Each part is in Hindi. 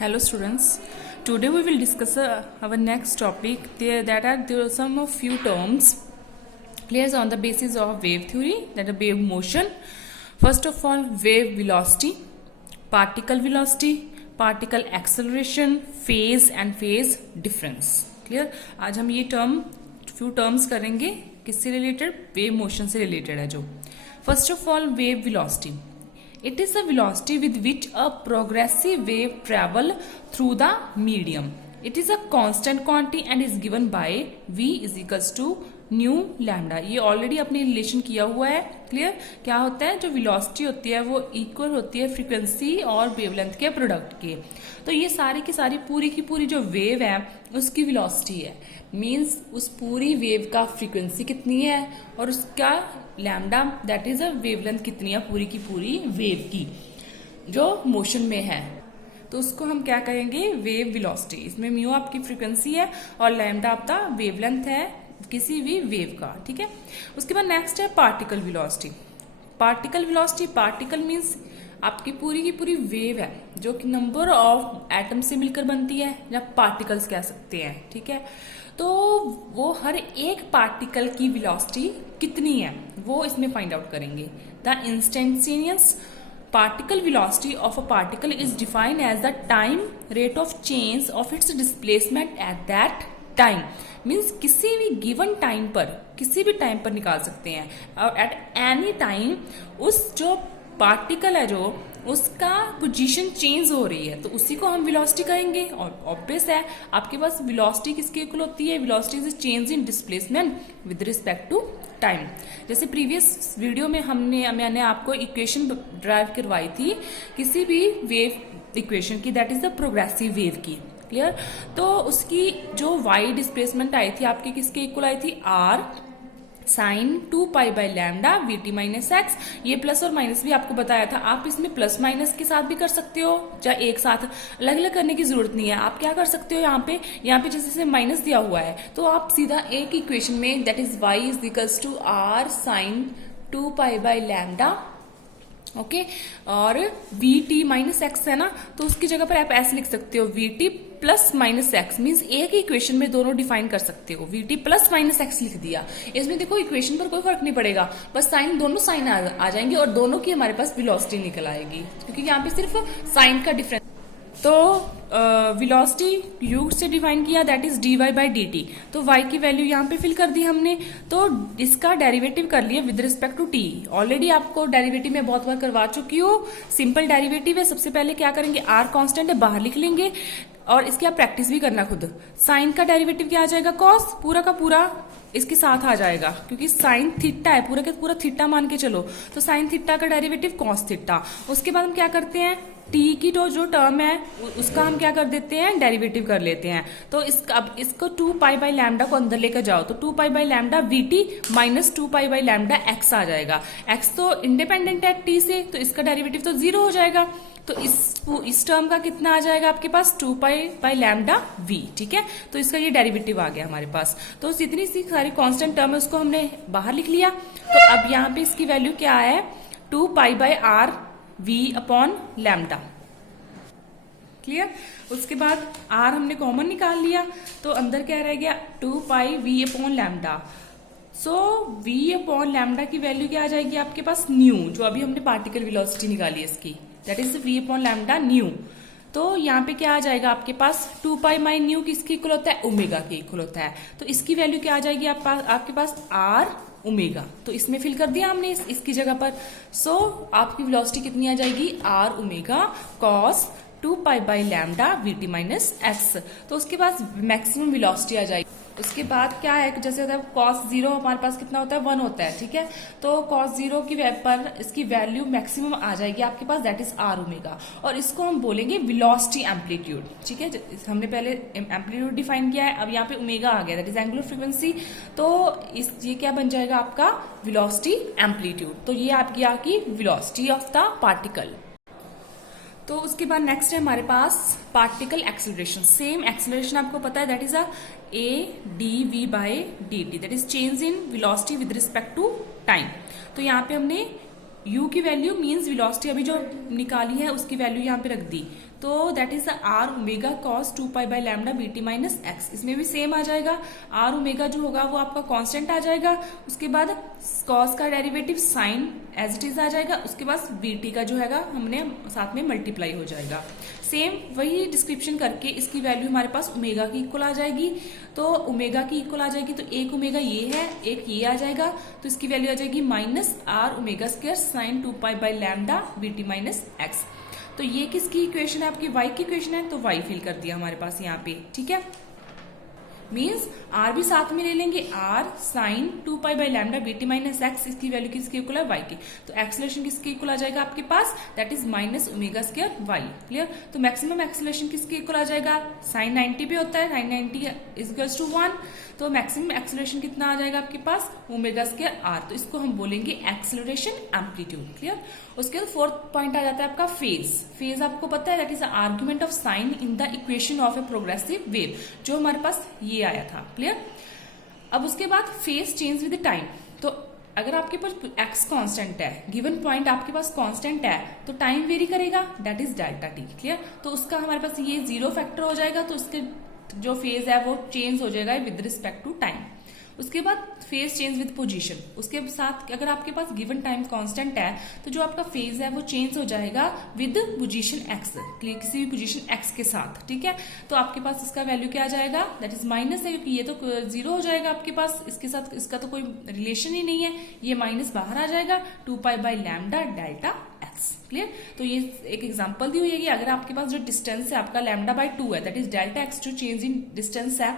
Hello students, today we will discuss our next topic. There are some of few terms placed on the basis of wave theory, that is wave motion. First of all, wave velocity, particle acceleration, phase and phase difference. Clear? आज हम ये few terms करेंगे किससे related? Wave motion से related है जो. First of all, wave velocity. It is the velocity with which a progressive wave travel through the medium. It is a constant quantity and is given by v is equals to new lambda. ये ऑलरेडी अपने रिलेशन किया हुआ है. क्लियर? क्या होता है, जो वेलोसिटी होती है वो इक्वल होती है फ्रीक्वेंसी और वेवलेंथ के प्रोडक्ट के. तो ये सारी की सारी पूरी की पूरी जो वेव है उसकी वेलोसिटी है. मींस उस पूरी वेव का फ्रीक्वेंसी कितनी है और उसका lambda that is a wavelength कितनी है पूरी की पूरी वेव की जो मोशन में है. तो उसको हम क्या कहेंगे, वेव वेलोसिटी. इसमें म्यू आपकी फ्रीक्वेंसी है और लैम्डा आपका वेवलेंथ है किसी भी वेव का. ठीक है. उसके बाद नेक्स्ट है पार्टिकल वेलोसिटी. पार्टिकल मींस आपकी पूरी की पूरी वेव है जो कि नंबर ऑफ एटम से मिलकर बनती है या पार्टिकल्स कह सकते हैं. ठीक है. तो वो हर एक पार्टिकल की वेलोसिटी कितनी है वो इसमें फाइंड आउट करेंगे. The instantaneous particle velocity of a particle is defined as the time rate of change of its displacement at that time. Means किसी भी गिवन टाइम पर किसी भी टाइम पर निकाल सकते हैं और एट एनी टाइम उस जो पार्टिकल है जो उसका पोजीशन चेंज हो रही है तो उसी को हम वेलोसिटी कहेंगे. और ऑब्वियस है आपके पास वेलोसिटी किसके इक्वल होती है, velocity is change in displacement with respect to time. जैसे प्रीवियस वीडियो में मैंने आपको इक्वेशन ड्राइव करवाई थी किसी भी वेव इक्वेशन की, that is the progressive wave की. क्लियर? तो उसकी जो वाई डिस्प्लेसमेंट आई थी आपकी किसके इक्वल आई थी, R sine 2 pi by lambda we T minus x. ये प्लस और माइनस भी आपको बताया था. आप इसमें प्लस माइनस के साथ भी कर सकते हो, चाहे एक साथ. अलग अलग करने की जरूरत नहीं है. आप क्या कर सकते हो, यहाँ पे जैसे माइनस दिया हुआ है तो आप सीधा एक इक्वेशन में that is y is equals to r sine 2 pi by lambda. Okay. और वी टी माइनस एक्स है ना, तो उसकी जगह पर आप ऐसे लिख सकते हो we T plus minus x. Means एक ही इक्वेशन में दोनों डिफाइन कर सकते हो. We T plus minus x लिख दिया. इसमें देखो इक्वेशन पर कोई फर्क नहीं पड़ेगा, बस साइन दोनों साइन आ जाएंगे और दोनों की हमारे पास वेलोसिटी निकल आएगी क्योंकि यहाँ पे सिर्फ साइन का डिफरेंस. तो वेलोसिटी यू से डिफाइन किया that is d y by d t. तो y की वैल्यू यहाँ पे फिल कर दी हमने. तो इसका डेरिवेटिव कर लिया with respect to t. Already आपको डेरिवेटिव में बहुत बार करवा चुकी हूँ. सिंपल डेरिवेटिव है. सबसे पहले क्या करेंगे, r कांस्टेंट है बाहर लिख लेंगे और इसकी आप प्रैक्टिस भी करना खुद. साइन का डेरिवेटिव क्या आ जाएगा, कॉस पूरा का पूरा इसके साथ आ जाएगा क्योंकि साइन थीटा है, पूरा का पूरा थीटा मान के चलो. तो साइन थीटा का डेरिवेटिव कॉस थीटा. उसके बाद हम क्या करते हैं, टी की तो जो टर्म है उसका हम क्या कर देते हैं, डेरिवेटिव कर लेते हैं. तो अब इसको 2 पाई बाई लैम्डा को अंदर लेकर जाओ तो 2 pi by lambda we T minus 2 pi by lambda X आ जाएगा. एक्स तो इंडिपेंडेंट है टी से तो इसका डेरिवेटिव तो 0 हो जाएगा. तो इस टर्म का कितना आ जाएगा आपके पास, 2 पाई बाई लैम्डा वी. ठीक है. तो इसका ये डेरिवेटिव आ गया हमारे पास. तो जितनी सी सारी कांस्टेंट टर्म है उसको हमने बाहर लिख लिया. तो अब यहाँ पे इसकी वैल्यू क्या है, 2 pi by r v upon lambda. Clear? उसके बाद आर हमने कॉमन निकाल लिया तो अंदर क्या रह गया, 2 pi V upon lambda. So V upon lambda की वैल्यू क्या आ जाएगी आपके पास, न्यू. जो अभी हमने पार्टिकल वेलोसिटी निकाली इसकी that is v upon lambda nu. तो यहाँ पे क्या आ जाएगा आपके पास, 2 पाई माई न्यू किसके इक्वल होता है, ओमेगा के इक्वल होता है. तो इसकी वैल्यू क्या आ जाएगी आपके पास आर ओमेगा. तो इसमें फिल कर दिया हमने इसकी जगह पर. सो आपकी वेलोसिटी कितनी आ जाएगी, r omega cos 2 pi by lambda we T minus x. तो उसके बाद मैक्सिमम वेलोसिटी आ जाएगी. उसके बाद क्या है, जैसे होता है कॉस 0 हमारे पास कितना होता है, 1 होता है. ठीक है. तो कॉस 0 की पर इसकी वैल्यू मैक्सिमम आ जाएगी आपके पास दैट इज आर ओमेगा. और इसको हम बोलेंगे वेलोसिटी एम्पलीट्यूड. ठीक है. हमने पहले एम्पलीट्यूड डिफाइन किया है, अब यहाँ पे ओमेगा आ गया दैट इज एंगुलर फ्रीक्वेंसी. तो ये क्या बन जाएगा आपका वेलोसिटी एम्पलीट्यूड. तो ये आपकी आपकी वेलोसिटी ऑफ द पार्टिकल. तो उसके बाद नेक्स्ट है हमारे पास पार्टिकल एक्सेलरेशन. सेम एक्सेलरेशन आपको पता है that is a d v by d t that is change in velocity with respect to time. तो यहाँ पे हमने u की वैल्यू मीन्स वेलोसिटी अभी जो निकाली है उसकी वैल्यू यहाँ पे रख दी. तो that is r omega cos 2 pi by lambda B T minus x. इसमें भी सेम आ जाएगा, आर ओमेगा जो होगा वो आपका कांस्टेंट आ जाएगा, उसके बाद कॉस का derivative sine as it is आ जाएगा, उसके बाद बी टी का जो हैगा हमने साथ में मल्टीप्लाई हो जाएगा। सेम वही डिस्क्रिप्शन करके इसकी वैल्यू हमारे पास ओमेगा की इक्वल आ जाएगी। तो ओमेगा की इक्वल आ जाएगी तो एक ओमेगा ये है, एक ये आ जाएगा, तो इसकी वैल्यू आ जाएगी minus r omega square sine 2 pi by lambda B T minus x. तो ये किसकी इक्वेशन है, आपकी वाई की इक्वेशन है, तो वाई फिल कर दिया हमारे पास यहाँ पे। ठीक है, मीन्स आर भी साथ में ले लेंगे, R sine 2 pi by lambda B T minus X, इसकी वैल्यू किसकी इक्वल है, वाई की। तो एक्सेलरेशन किसकी इक्वल आ जाएगा आपके पास, that is minus omega square Y. Clear. तो मैक्सिमम एक्सेलरेशन किसकी इक्वल आ जाएगा, साइन 90 पे होता है, साइन 90 इज इक्वल्स टू 1, तो मैक्सिमम एक्सेलरेशन कितना आ जाएगा आपके पास, ओमेगा स्क्वायर आर। तो इसको हम बोलेंगे एक्सेलरेशन एम्पलीट्यूड। क्लियर। उसके बाद फोर्थ पॉइंट आ जाता है आपका फेज। फेज आपको पता है that is argument of sine in the equation of a progressive wave, जो हमारे पास ये आया था। क्लियर। अब उसके बाद फेज चेंज विद टाइम। तो अगर आपके पास एक्स कांस्टेंट है, गिवन पॉइंट आपके पास कांस्टेंट है, तो टाइम वेरी करेगा, that is delta T. Clear. तो उसका हमारे पास ये 0 फैक्टर हो जाएगा, तो उसके जो फेज है वो चेंज हो जाएगा विद रिस्पेक्ट टू टाइम। उसके बाद फेज चेंज विद पोजीशन, उसके साथ अगर आपके पास गिवन टाइम कांस्टेंट है तो जो आपका फेज है वो चेंज हो जाएगा विद पोजीशन एक्स, किसी भी पोजीशन एक्स के साथ। ठीक है, तो आपके पास इसका वैल्यू क्या आ जाएगा, दैट इज माइनस है, क्योंकि ये तो 0 हो जाएगा आपके पास, इसके साथ इसका तो कोई रिलेशन ही नहीं है, ये माइनस बाहर आ जाएगा, 2 pi by lambda delta x. Clear. तो ये एक एग्जांपल दी हुई है कि अगर आपके पास जो डिस्टेंस है आपका लैम्डा बाय 2 है, दैट इज डेल्टा एक्स, जो चेंज इन डिस्टेंस है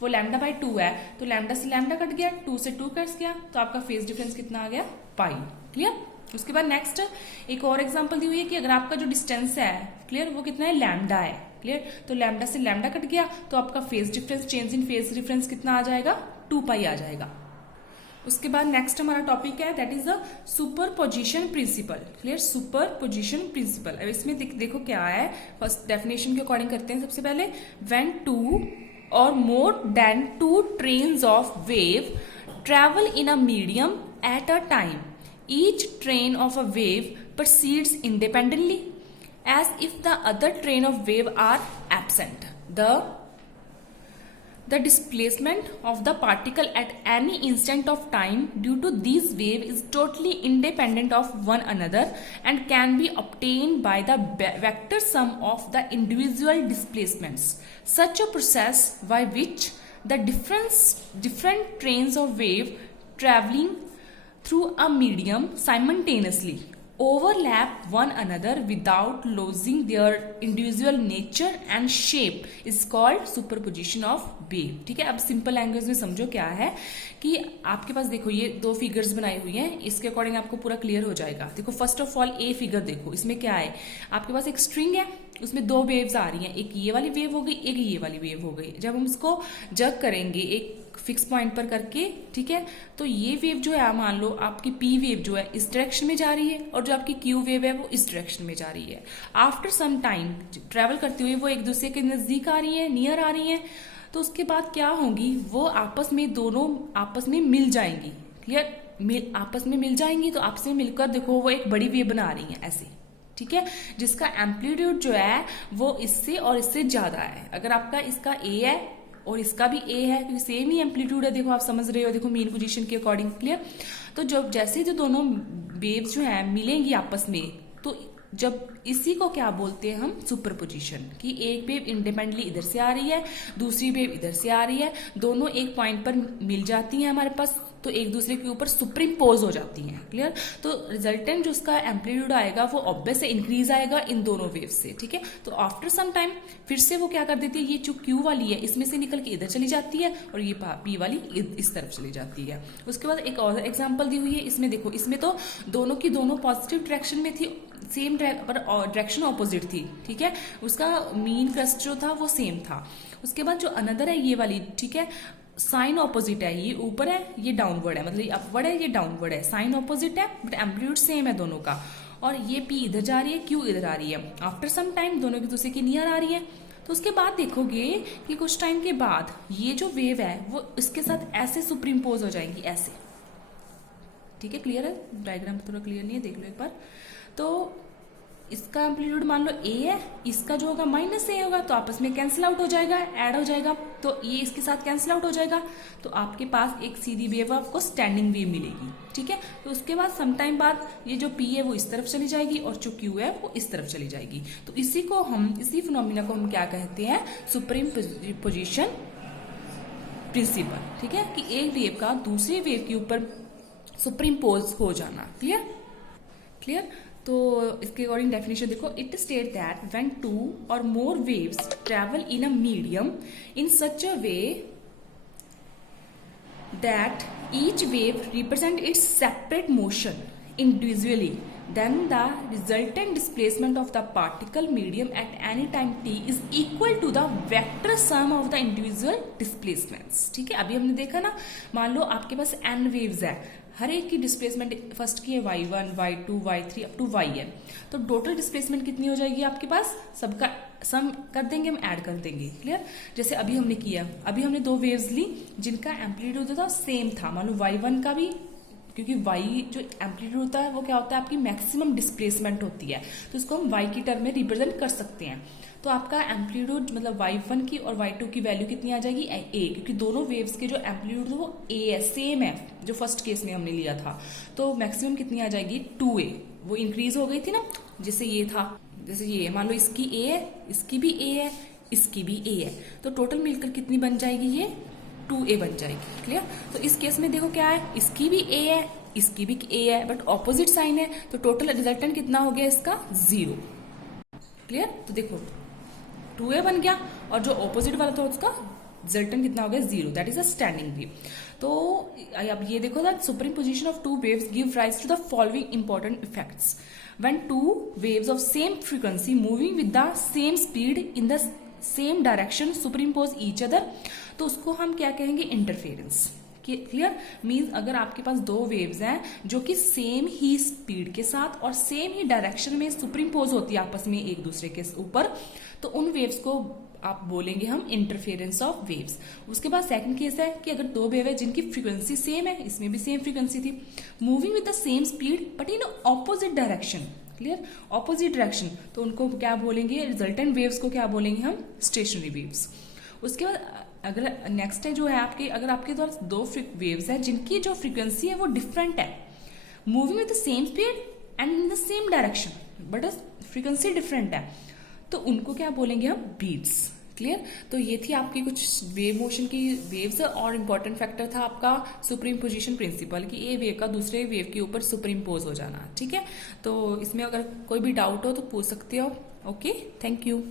वो लैम्डा बाय 2 है, तो लैम्डा से लैम्डा कट गया, 2 से 2 कट गया, तो आपका फेज डिफरेंस कितना आ गया, पाई। क्लियर। उसके बाद नेक्स्ट एक और एग्जांपल दी हुई है कि अगर आपका जो डिस्टेंस है, क्लियर, वो कितना है, लैम्डा है। क्लियर। तो लैम्डा से लैम्डा कट गया, तो आपका phase difference, change in phase difference कितना आ जाएगा, 2 पाई आ जाएगा। उसके बाद नेक्स्ट हमारा टॉपिक है that is the superposition principle. Clear. Superposition principle. अब इसमें देखो क्या है, फर्स्ट डेफिनेशन के अकॉर्डिंग करते हैं। सबसे पहले, when 2 or more than 2 trains of wave travel in a medium at a time, each train of a wave proceeds independently as if the other train of wave are absent. The displacement of the particle at any instant of time due to these waves is totally independent of one another and can be obtained by the vector sum of the individual displacements. Such a process by which the different trains of wave traveling through a medium simultaneously overlap one another without losing their individual nature and shape is called superposition of wave. ठीक है, अब सिंपल लैंग्वेज में समझो क्या है कि आपके पास देखो ये 2 फिगर्स बनाई हुई हैं, इसके अकॉर्डिंग आपको पूरा क्लियर हो जाएगा। देखो first of all a figure देखो, इसमें क्या है, आपके पास एक स्ट्रिंग है, उसमें 2 वेव्स आ रही हैं, एक ये वाली वेव हो गई, एक ये वाली वेव हो गई। जब हम इसको जग करेंगे एक फिक्स पॉइंट पर करके, ठीक है, तो ये वेव जो है, मान लो आपकी पी वेव जो है इस डायरेक्शन में जा रही है और जो आपकी क्यू वेव है वो इस डायरेक्शन में जा रही है। आफ्टर सम टाइम ट्रेवल करते हुए वो एक दूसरे के नजदीक आ रही है, नियर आ रही है, तो उसके बाद क्या होंगी, वो आपस में दोनों आपस में मिल जाएंगी। क्लियर। आपस में मिल जाएंगी, तो आपस में मिलकर देखो वो एक बड़ी वेव बना रही है ऐसे। ठीक है, जिसका एम्पलीट्यूड जो है वो इससे और इससे ज्यादा है। अगर आपका इसका ए है और इसका भी ए है, क्योंकि सेम ही एम्पलीट्यूड है, देखो आप समझ रहे हो, देखो मीन पोजीशन के अकॉर्डिंग। क्लियर। तो जब जैसे जो दोनों वेव्स जो है मिलेंगी आपस में, तो जब इसी को क्या बोलते हैं हम, सुपरपोजिशन, कि एक वेव इंडिपेंडेंटली इधर से आ रही है, दूसरी वेव इधर से आ रही है, दोनों एक पॉइंट पर मिल जाती हैं हमारे पास, तो एक दूसरे के ऊपर सुपरिम्पोज हो जाती हैं। क्लियर। तो रिजल्टेंट जो उसका एम्पलीट्यूड आएगा वो ऑब्वियस से इंक्रीज आएगा इन दोनों वेव से। ठीक है, तो आफ्टर सम टाइम फिर से वो क्या कर देती है, ये जो क्यू वाली है इसमें से निकल के इधर चली जाती है और ये पी वाली इस तरफ चली जाती है। उसके बाद एक और एग्जाम्पल दी हुई है, इसमें देखो, इसमें तो दोनों की दोनों पॉजिटिव डायरेक्शन में थी, सेम पर डायरेक्शन ऑपोजिट थी। ठीक है, उसका मीन क्रस्ट जो था वो सेम था। उसके बाद जो अनदर है ये वाली, ठीक है, साइन ऑपोजिट है, ये ऊपर है ये डाउनवर्ड है, मतलब ये अपवर्ड है ये डाउनवर्ड है, साइन ऑपोजिट है बट एम्पलीट्यूड सेम है दोनों का, और ये पी इधर जा रही है, क्यू इधर आ रही है। आफ्टर सम टाइम दोनों एक दूसरे के नियर आ रही है, तो उसके बाद देखोगे कि कुछ टाइम के बाद ये जो वेव है वो इसके साथ ऐसे सुपरिम्पोज हो जाएंगी, ऐसे। ठीक है, क्लियर है, डायग्राम थोड़ा क्लियर नहीं है, देख लो एक बार। तो इसका एम्पलीट्यूड मान लो ए है, इसका जो होगा माइनस ए होगा, तो आपस में कैंसिल आउट हो जाएगा, ऐड हो जाएगा, तो ये इसके साथ कैंसिल आउट हो जाएगा, तो आपके पास एक सीधी वेव आपको स्टैंडिंग वेव मिलेगी। ठीक है, तो उसके बाद सम टाइम बाद ये जो पी है वो इस तरफ चली जाएगी और जो क्यू है वो इस तरफ चली जाएगी। तो इसी फिनोमिना को हम क्या कहते हैं, सुप्रीम पोजिशन प्रिंसिपल। ठीक है, कि एक वेव का दूसरी वेव के ऊपर सुप्रीम पोज हो जाना। क्लियर। तो इसके अकॉर्डिंग डेफिनेशन देखो, it state that when two or more waves travel in a medium in such a way that each wave represent its separate motion individually, then the resultant displacement of the particle medium at any time t is equal to the vector sum of the individual displacements। ठीक है, अभी हमने देखा ना, मान लो आपके पास n वेव्स है, हर एक की डिस्प्लेसमेंट फर्स्ट की है y1, y2, y3 up to yn, तो टोटल डिस्प्लेसमेंट कितनी हो जाएगी आपके पास, सबका सम कर देंगे, हम ऐड कर देंगे। क्लियर। जैसे अभी हमने किया, अभी हमने दो वेव्स ली जिनका एम्पलीट्यूड था सेम था, मान लो y1 का भी, क्योंकि y जो एम्पलीट्यूड होता है वो क्या होता है, आपकी मैक्सिमम डिस्प्लेसमेंट होती है, तो इसको हम y की टर्म में रिप्रेजेंट कर सकते हैं। तो आपका एम्पलीट्यूड मतलब y1 की और y2 की वैल्यू कितनी आ जाएगी, a, क्योंकि दोनों वेव्स के जो एम्पलीट्यूड वो a है, सेम है जो फर्स्ट केस में हमने लिया था, तो मैक्सिमम कितनी आ जाएगी 2a, वो इंक्रीज हो गई थी ना, जैसे ये था, जैसे ये मान लो इसकी a है, इसकी भी a है, इसकी भी a है, तो टोटल मिलकर कितनी बन जाएगी, ये 2a बन जाएगी। क्लियर। तो इस केस में देखो क्या है, इसकी भी a है, इसकी भी a है, बट ऑपोजिट साइन है, तो टोटल रिजल्टेंट कितना हो गया इसका 0। क्लियर। तो देखो 2a बन गया और जो ऑपोजिट वाला था उसका रिजल्टेंट कितना हो गया 0, that is a standing wave. तो अब ये देखो that superposition of two waves give rise to the following important effects. When two waves of same frequency moving with the same speed in the same direction superimpose each other, तो उसको हम क्या कहेंगे, इंटरफेरेंस। क्लियर। मीन्स अगर आपके पास दो वेव्स हैं जो कि सेम ही स्पीड के साथ और सेम ही डायरेक्शन में सुपरइम्पोज होती है आपस में एक दूसरे के ऊपर, तो उन वेव्स को आप बोलेंगे हम इंटरफेरेंस ऑफ वेव्स। उसके बाद सेकंड केस है कि अगर दो वेव है जिनकी फ्रीक्वेंसी सेम है, इसमें भी सेम फ्रीक्वेंसी थी, moving with the same speed but in opposite direction. Clear, opposite direction, तो उनको क्या बोलेंगे, रिजल्टेंट वेव्स को क्या बोलेंगे हम, स्टेशनरी वेव्स। उसके बाद अगर नेक्स्ट है जो है आपके, अगर आपके पास दो वेव्स हैं जिनकी जो फ्रीक्वेंसी है वो डिफरेंट है, moving with the same speed and in the same direction but frequency different है, तो उनको क्या बोलेंगे हम, बीट्स। क्लियर। तो ये थी आपकी कुछ वेव मोशन की वेव्स, और इम्पोर्टेंट फैक्टर था आपका सुप्रीम पोजीशन प्रिंसिपल, कि ए वेव का दूसरे वेव के ऊपर सुप्रीम पोज हो जाना। ठीक है, तो इसमें अगर कोई भी डाउट हो तो पूछ सकते हो। Okay, thank you.